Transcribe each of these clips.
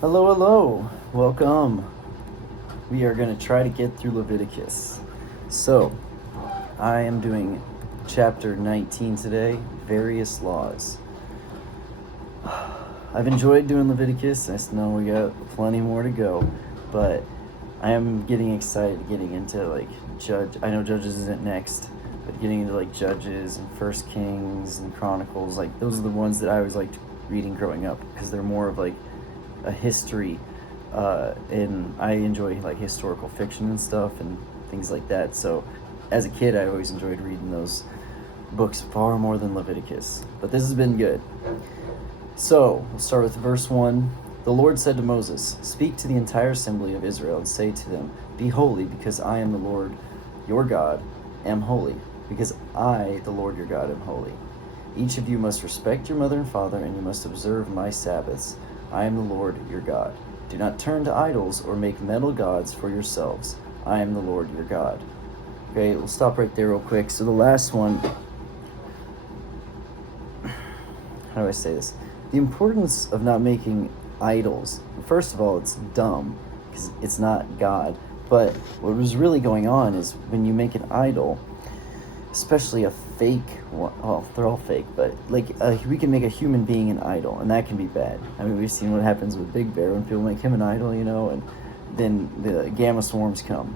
Hello, hello. Welcome. We are going to try to get through Leviticus. So, I am doing chapter 19 today, various laws. I've enjoyed doing Leviticus. I know we got plenty more to go, but I am getting excited getting into I know Judges isn't next, but getting into Judges and First Kings and Chronicles. Those are the ones that I always liked reading growing up because they're more of a history, and I enjoy historical fiction and stuff and things like that. So as a kid I always enjoyed reading those books far more than Leviticus, but this has been good. So we'll start with verse 1. The Lord said to Moses, "Speak to the entire assembly of Israel and say to them, Be holy, because I am the Lord your God am holy, because I, the Lord your God, am holy. Each of you must respect your mother and father, and you must observe my Sabbaths. I am the Lord your God. Do not turn to idols or make metal gods for yourselves. I am the Lord your God." Okay, we'll stop right there real quick. So the last one, how do I say this? The importance of not making idols. First of all, it's dumb because it's not God. But what was really going on is when you make an idol, especially a fake one, well, they're all fake, but we can make a human being an idol, and that can be bad. I mean, we've seen what happens with Big Bear when people make him an idol, and then the gamma swarms come.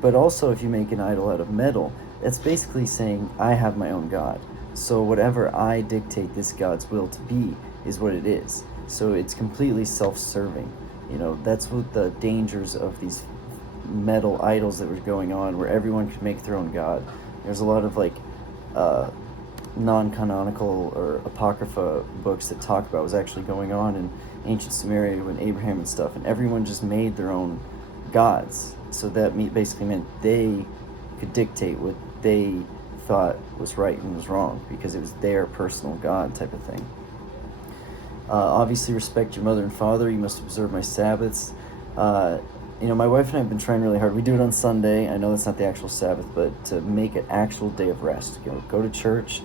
But also, if you make an idol out of metal, that's basically saying, I have my own God. So whatever I dictate this God's will to be is what it is. So it's completely self-serving. That's what the dangers of these metal idols that were going on, where everyone could make their own God. There's a lot of non-canonical or apocrypha books that talk about what was actually going on in ancient Samaria when Abraham and stuff, and everyone just made their own gods. So that basically meant they could dictate what they thought was right and was wrong because it was their personal God type of thing. Obviously, respect your mother and father. You must observe my Sabbaths. My wife and I have been trying really hard. We do it on Sunday. I know that's not the actual Sabbath, but to make an actual day of rest. Go to church,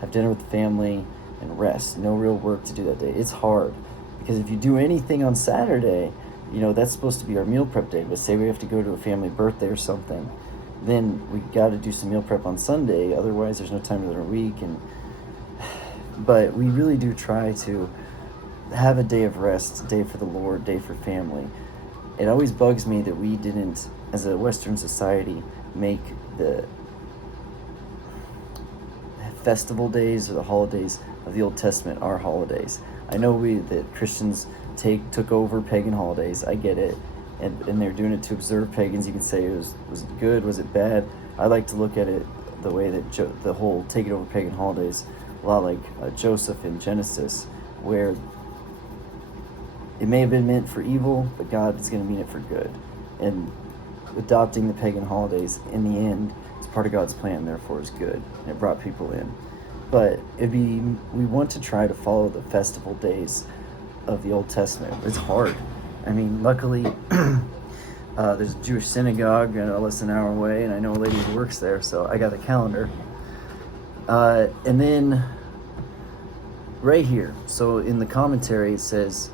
have dinner with the family, and rest. No real work to do that day. It's hard because if you do anything on Saturday, that's supposed to be our meal prep day. But say we have to go to a family birthday or something, then we got to do some meal prep on Sunday. Otherwise, there's no time in the week. But we really do try to have a day of rest, day for the Lord, day for family. It always bugs me that we didn't, as a Western society, make the festival days or the holidays of the Old Testament our holidays. I know that Christians took over pagan holidays. I get it, and they're doing it to observe pagans. You can say was it good, was it bad? I like to look at it the way that the whole taking over pagan holidays, a lot like Joseph in Genesis, where it may have been meant for evil, but God is going to mean it for good. And adopting the pagan holidays, in the end, is part of God's plan, therefore is good. And it brought people in. But we want to try to follow the festival days of the Old Testament. It's hard. I mean, luckily, there's a Jewish synagogue less than an hour away, and I know a lady who works there, so I got the calendar. And then, right here, so in the commentary it says,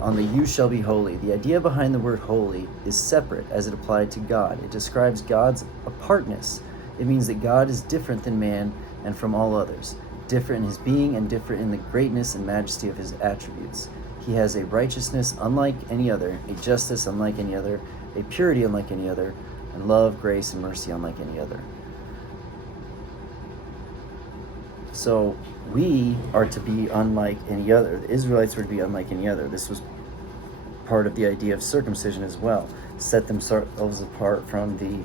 on the "you shall be holy," the idea behind the word holy is separate as it applied to God. It describes God's apartness. It means that God is different than man and from all others, different in his being and different in the greatness and majesty of his attributes. He has a righteousness unlike any other, a justice unlike any other, a purity unlike any other, and love, grace, and mercy unlike any other. So we are to be unlike any other. The Israelites were to be unlike any other. This was part of the idea of circumcision as well. Set themselves apart from the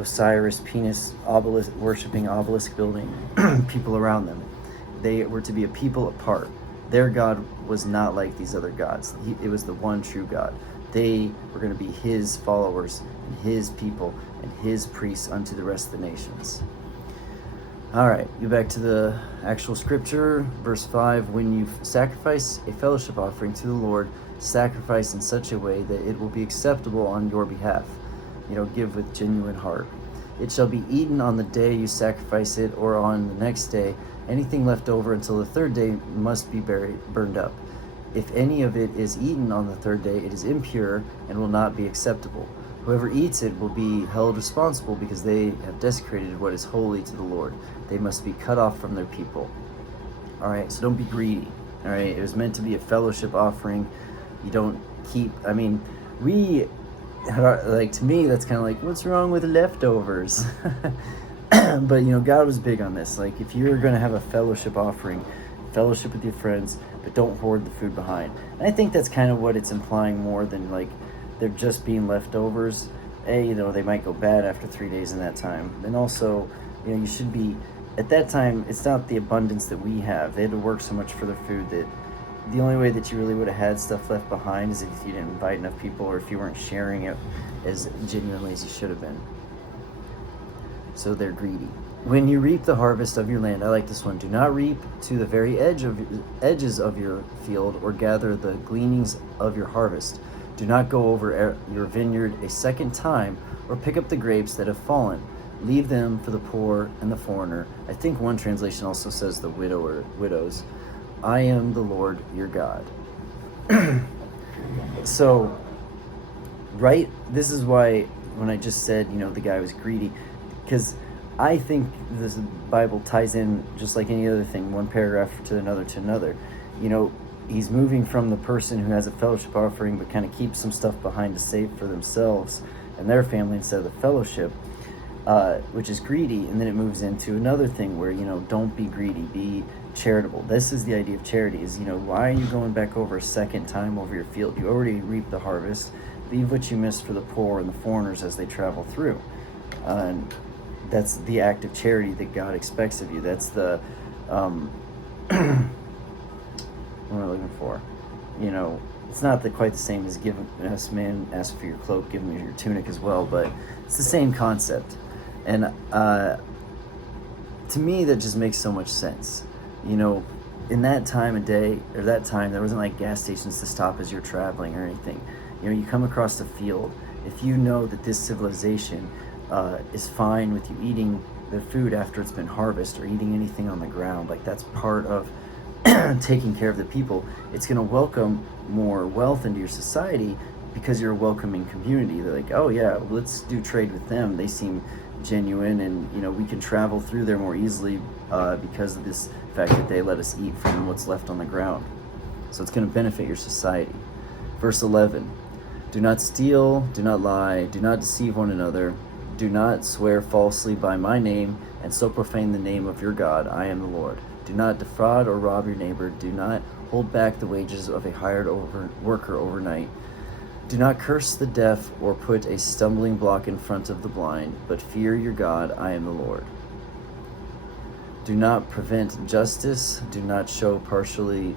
Osiris penis obelisk worshipping obelisk building people around them. They were to be a people apart. Their God was not like these other gods. It was the one true God. They were going to be his followers and his people and his priests unto the rest of the nations. All right, get back to the actual scripture. Verse 5, when you sacrifice a fellowship offering to the Lord, sacrifice in such a way that it will be acceptable on your behalf. Give with genuine heart. It shall be eaten on the day you sacrifice it, or on the next day. Anything left over until the third day must be burned up. If any of it is eaten on the third day, it is impure and will not be acceptable. Whoever eats it will be held responsible because they have desecrated what is holy to the Lord. They must be cut off from their people. All right, so don't be greedy. All right, it was meant to be a fellowship offering. You don't keep, I mean, to me, that's kind of like, what's wrong with leftovers? But, God was big on this. Like, if you're going to have a fellowship offering, fellowship with your friends, but don't hoard the food behind. And I think that's kind of what it's implying more than, like, they're just being leftovers. They might go bad after 3 days in that time. And also, you should be, at that time, it's not the abundance that we have. They had to work so much for their food that the only way that you really would have had stuff left behind is if you didn't invite enough people or if you weren't sharing it as genuinely as you should have been. So they're greedy. When you reap the harvest of your land, I like this one, do not reap to the very edges of your field or gather the gleanings of your harvest. Do not go over your vineyard a second time or pick up the grapes that have fallen. Leave them for the poor and the foreigner. I think one translation also says the widows. I am the Lord your God. So, right, this is why when I just said, the guy was greedy, because I think this Bible ties in just like any other thing, one paragraph to another. He's moving from the person who has a fellowship offering but kind of keeps some stuff behind to save for themselves and their family instead of the fellowship, which is greedy, and then it moves into another thing where, don't be greedy, be charitable. This is the idea of charity is, why are you going back over a second time over your field? You already reaped the harvest. Leave what you missed for the poor and the foreigners as they travel through. And that's the act of charity that God expects of you. That's the, what am I looking for? It's not quite the same as giving us man ask for your cloak, give me your tunic as well, but it's the same concept. And to me, that just makes so much sense. In that time of day, or that time, there wasn't like gas stations to stop as you're traveling or anything. You come across the field. If you know that this civilization is fine with you eating the food after it's been harvested or eating anything on the ground, like that's part of taking care of the people, it's going to welcome more wealth into your society because you're a welcoming community. They're like, oh yeah, let's do trade with them. They seem genuine, and we can travel through there more easily because of this fact that they let us eat from what's left on the ground. So it's going to benefit your society. Verse 11, do not steal, do not lie, do not deceive one another, do not swear falsely by my name, and so profane the name of your God. I am the Lord. Do not defraud or rob your neighbor. Do not hold back the wages of a hired worker overnight. Do not curse the deaf or put a stumbling block in front of the blind, but fear your God. I am the Lord. Do not prevent justice. Do not show partiality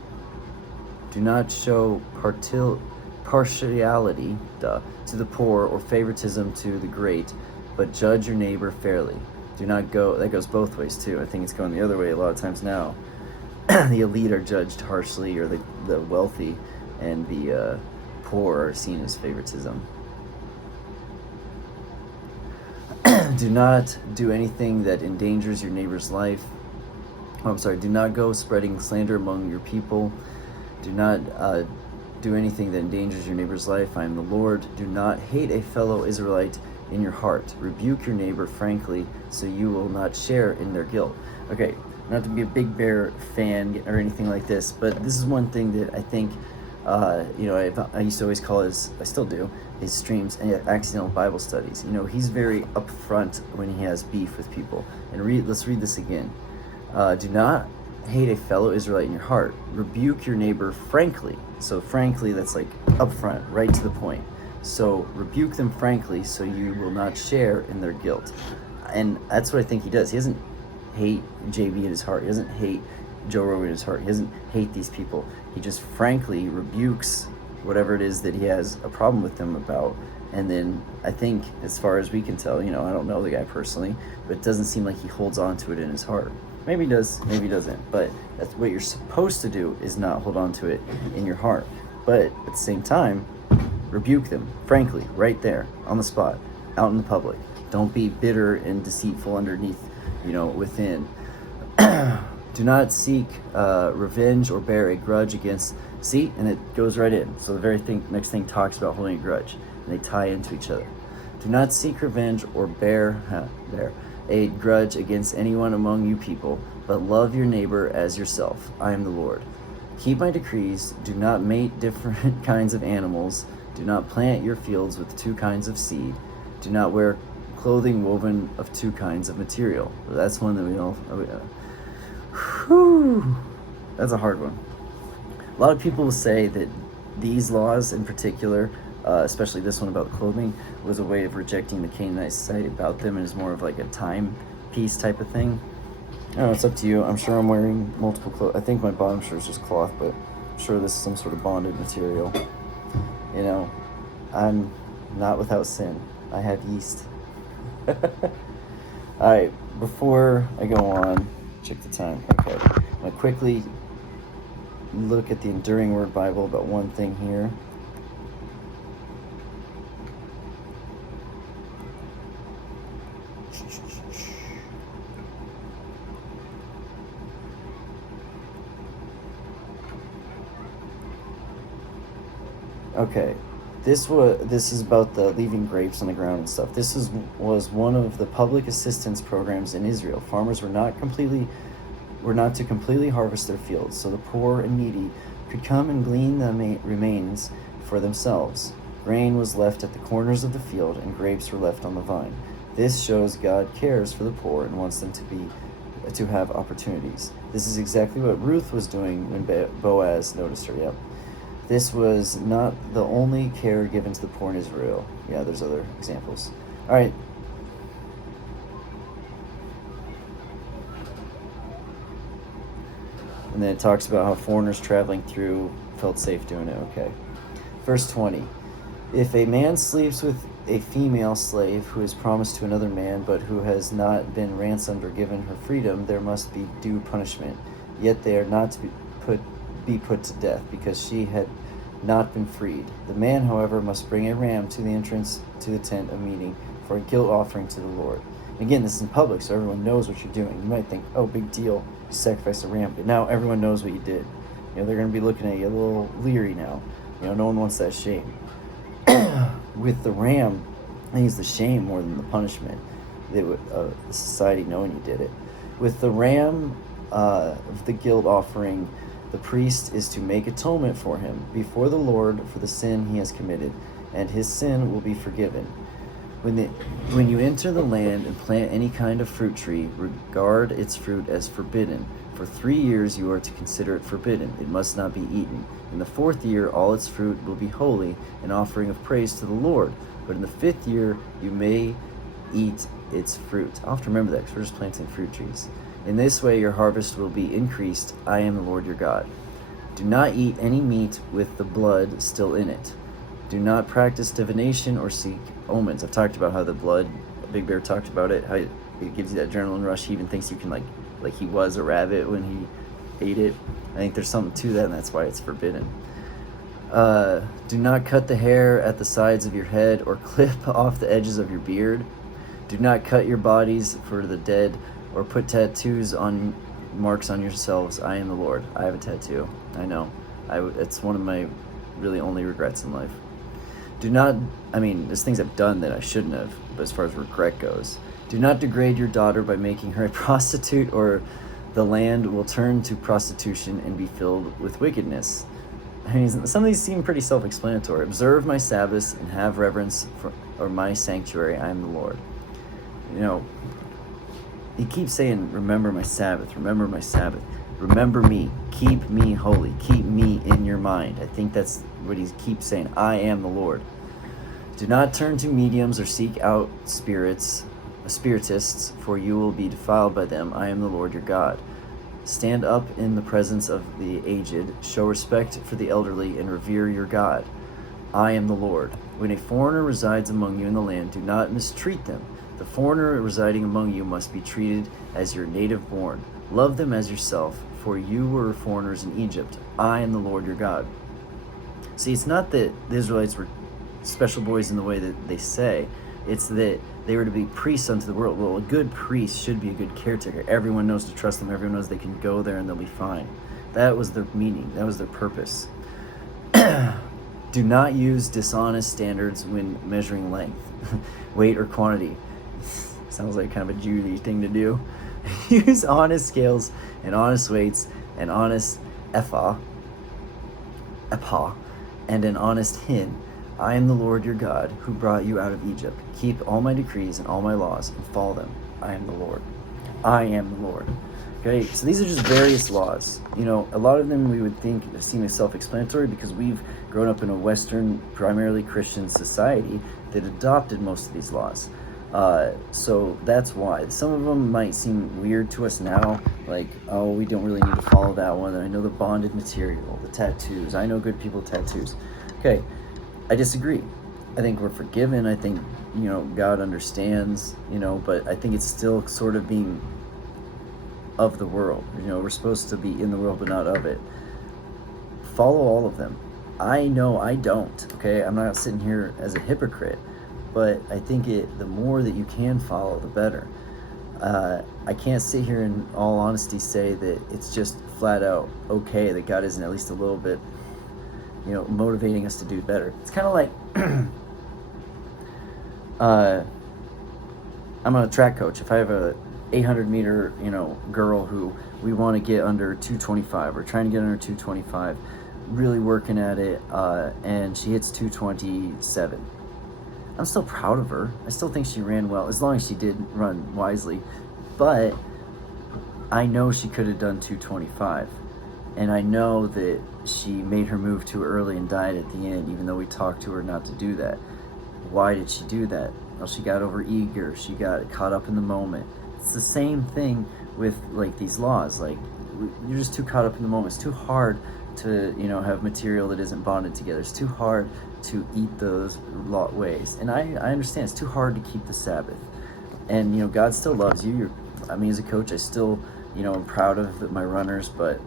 to the poor or favoritism to the great, but judge your neighbor fairly. Do not go, that goes both ways too. I think it's going the other way a lot of times now. The elite are judged harshly, or the wealthy, and the poor are seen as favoritism. Do not do anything that endangers your neighbor's life. Do not go spreading slander among your people. Do not do anything that endangers your neighbor's life. I am the Lord. Do not hate a fellow Israelite in your heart. Rebuke your neighbor frankly, so you will not share in their guilt. Okay, not to be a Big Bear fan or anything like this, but this is one thing that I think, I used to always call I still do, his streams accidental Bible studies. He's very upfront when he has beef with people. And let's read this again. Do not hate a fellow Israelite in your heart. Rebuke your neighbor frankly. So frankly, that's like upfront, right to the point. So rebuke them frankly, so you will not share in their guilt. And that's what I think he does. He doesn't hate JB in his heart. He doesn't hate Joe Rogan in his heart. He doesn't hate these people. He just frankly rebukes whatever it is that he has a problem with them about. And then I think, as far as we can tell, I don't know the guy personally, but it doesn't seem like he holds on to it in his heart. Maybe he does, maybe he doesn't. But that's what you're supposed to do, is not hold on to it in your heart. But at the same time, rebuke them, frankly, right there, on the spot, out in the public. Don't be bitter and deceitful underneath, within. Do not seek revenge or bear a grudge against. See, and it goes right in. So the next thing talks about holding a grudge, and they tie into each other. Do not seek revenge or bear a grudge against anyone among you people, but love your neighbor as yourself. I am the Lord. Keep my decrees. Do not mate different kinds of animals. Do not plant your fields with two kinds of seed. Do not wear clothing woven of two kinds of material. That's one that we all. That's a hard one. A lot of people will say that these laws in particular, especially this one about clothing, was a way of rejecting the Canaanite society about them and is more of like a timepiece type of thing. I don't know, it's up to you. I'm sure I'm wearing multiple clothes. I think my bottom shirt is just cloth, but I'm sure this is some sort of bonded material. You know, I'm not without sin. I have yeast. Alright, before I go on, check the time. Okay, I'm going to quickly look at the Enduring Word Bible about one thing here. Okay, this is about the leaving grapes on the ground and stuff. This was one of the public assistance programs in Israel. Farmers were not to completely harvest their fields, so the poor and needy could come and glean the remains for themselves. Grain was left at the corners of the field, and grapes were left on the vine. This shows God cares for the poor and wants them to have opportunities. This is exactly what Ruth was doing when Boaz noticed her. Yep. This was not the only care given to the poor in Israel. Yeah, there's other examples. All right. And then it talks about how foreigners traveling through felt safe doing it. Okay. Verse 20. If a man sleeps with a female slave who is promised to another man, but who has not been ransomed or given her freedom, there must be due punishment. Yet they are not to be put to death, because she had not been freed. The man, however, must bring a ram to the entrance to the tent of meeting for a guilt offering to the Lord. Again, this is in public, so everyone knows what you're doing. You might think, oh, big deal, you sacrificed a ram, but now everyone knows what you did. You know, they're going to be looking at you a little leery now. You know, no one wants that shame. With the ram, I think it's the shame more than the punishment. They would, the society knowing you did it. With the ram of the guilt offering, the priest is to make atonement for him before the Lord for the sin he has committed, and his sin will be forgiven. When you enter the land and plant any kind of fruit tree, regard its fruit as forbidden. For 3 years you are to consider it forbidden. It must not be eaten. In the 4th year all its fruit will be holy, an offering of praise to the Lord. But in the 5th year you may eat its fruit. I'll have to remember that, because we're just planting fruit trees. In this way your harvest will be increased. I am the Lord your God. Do not eat any meat with the blood still in it. Do not practice divination or seek omens. I've talked about how the blood, Big Bear talked about it, how it gives you that adrenaline rush. He even thinks you can like he was a rabbit when he ate it. I think there's something to that, and that's why it's forbidden. Do not cut the hair at the sides of your head or clip off the edges of your beard. Do not cut your bodies for the dead or put tattoos on marks on yourselves. I am the Lord. I have a tattoo. I know. It's one of my really only regrets in life. There's things I've done that I shouldn't have, but as far as regret goes, do not degrade your daughter by making her a prostitute, or the land will turn to prostitution and be filled with wickedness. Some of these seem pretty self-explanatory. Observe my Sabbaths and have reverence for my sanctuary. I am the Lord. You know, he keeps saying, remember my Sabbath, remember my Sabbath. Remember me, keep me holy, keep me in your mind. I think that's what he keeps saying. I am the Lord. Do not turn to mediums or seek out spiritists, for you will be defiled by them. I am the Lord your God. Stand up in the presence of the aged, show respect for the elderly, and revere your God. I am the Lord. When a foreigner resides among you in the land, do not mistreat them. The foreigner residing among you must be treated as your native born. Love them as yourself, for you were foreigners in Egypt. I am the Lord your God. See, it's not that the Israelites were special boys in the way that they say. It's that they were to be priests unto the world. Well, a good priest should be a good caretaker. Everyone knows to trust them. Everyone knows they can go there and they'll be fine. That was their meaning. That was their purpose. Do not use dishonest standards when measuring length, weight, or quantity. Sounds like kind of a Judy thing to do. Use honest scales and honest weights and honest ephah, and an honest hin. I am the Lord your God who brought you out of Egypt. Keep all my decrees and all my laws and follow them. I am the Lord. I am the Lord. Okay, so these are just various laws. You know, a lot of them we would think seem self-explanatory because we've grown up in a Western, primarily Christian society that adopted most of these laws. So that's why. Some of them might seem weird to us now, like, oh, we don't really need to follow that one. I know the bonded material, the tattoos. I know good people tattoos. Okay, I disagree. I think we're forgiven. I think, you know, God understands, you know, but I think it's still sort of being of the world. You know, we're supposed to be in the world but not of it. Follow all of them. I know I don't, okay? I'm not sitting here as a hypocrite, but I think the more that you can follow, the better. I can't sit here in all honesty say that it's just flat out okay that God isn't at least a little bit, you know, motivating us to do better. It's kind of like I'm a track coach. If I have a 800 meter, you know, girl who we want to get under 225, or trying to get under 225, really working at it, and she hits 227. I'm still proud of her. I still think she ran well, as long as she did run wisely. But I know she could have done 225. And I know that she made her move too early and died at the end, even though we talked to her not to do that. Why did she do that? Well, she got over eager. She got caught up in the moment. It's the same thing with, like, these laws. Like, you're just too caught up in the moment. It's too hard to, you know, have material that isn't bonded together. It's too hard to eat those ways. And I understand it's too hard to keep the Sabbath. And, you know, God still loves you. I mean, as a coach, I still, you know, I'm proud of my runners, but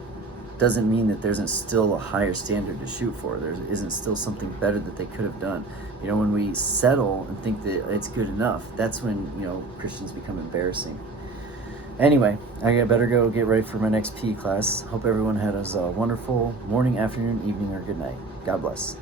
doesn't mean that there isn't still a higher standard to shoot for. There isn't still something better that they could have done. You know, when we settle and think that it's good enough, that's when, you know, Christians become embarrassing. Anyway, I better go get ready for my next PE class. Hope everyone had a wonderful morning, afternoon, evening, or good night. God bless.